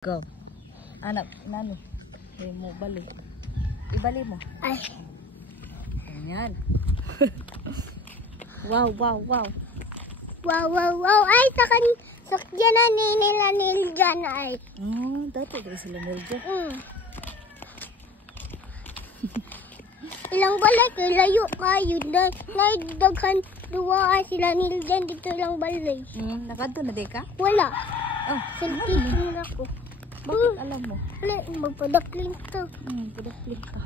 Go. Anak, nani? May mo bali. Ibali mo. Ay. Ganyan. Wow, wow, wow. Wow, wow, wow. Ay, sakyan na nila dyan ay. Dati din sila nilja. Ilang balay, layo kayo. Naidaghan duwa ay sila nila dyan. Dito ilang balay. Nakadto na di ka? Wala. Oh, Selfie ako. bakit alam mo? Wala, magpadaklink ka. Padaklik ka.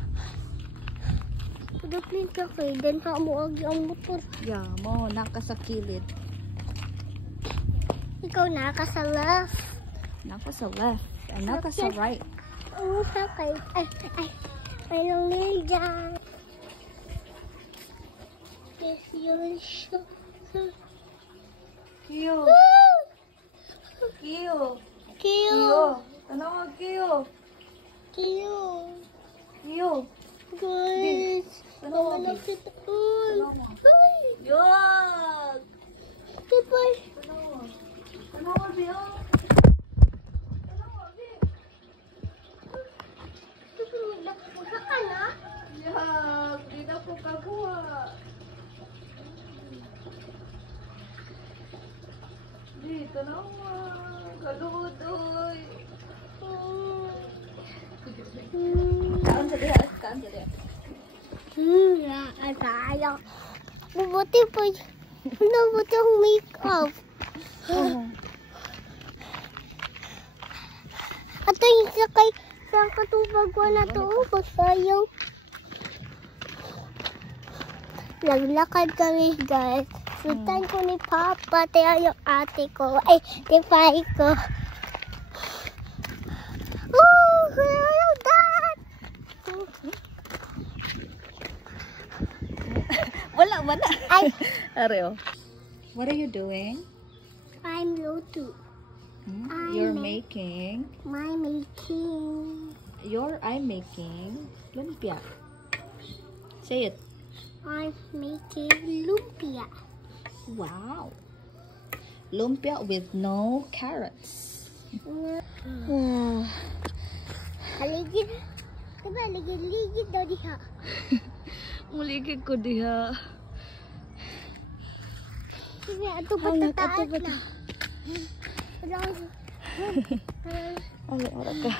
Padaklink ka kay. Dan ha mo agi ang motor. Yeah, mo, nakasakilid. Ikaw naka sa left. Naka sa left. And naka sa right. Oo, sa kay. Ay. Mayroong nila dyan. Yes, yun siya. Kiyo. Kiyo. Kiyo. Ano nga Kiyo? Kiyo. Kiyo. Guys. Ano nga Wala Bi? kita. Ano nga? Ay. Yan! Kapay. Ano nga? Ano nga Bi? Ano nga Bi? Nagpusa ka na? Yan! Di na po kabuha. Dito na nga. Kaludoy. Kaan sa diha. Kaan sa diha. Sayang. Mabuti po. Mabuti ang make-up. Ato yung sakay sa katubagwa na to. Sayang. Naglakad kami guys. Sundan ko ni Papa. Tayo yung ate ko. Ay, tipay ko. Hello, Dad! Wala. Ay. Areo. What are you doing? I'm Lotu. You're making. I'm making. I'm making lumpia. Say it. I'm making lumpia. Wow. Lumpia with no carrots. Haligid. Diba, ligid daw diha. Muligid ko diha. Sige, ato ba Hangat, tataas ato ba na? Ay, ara ka.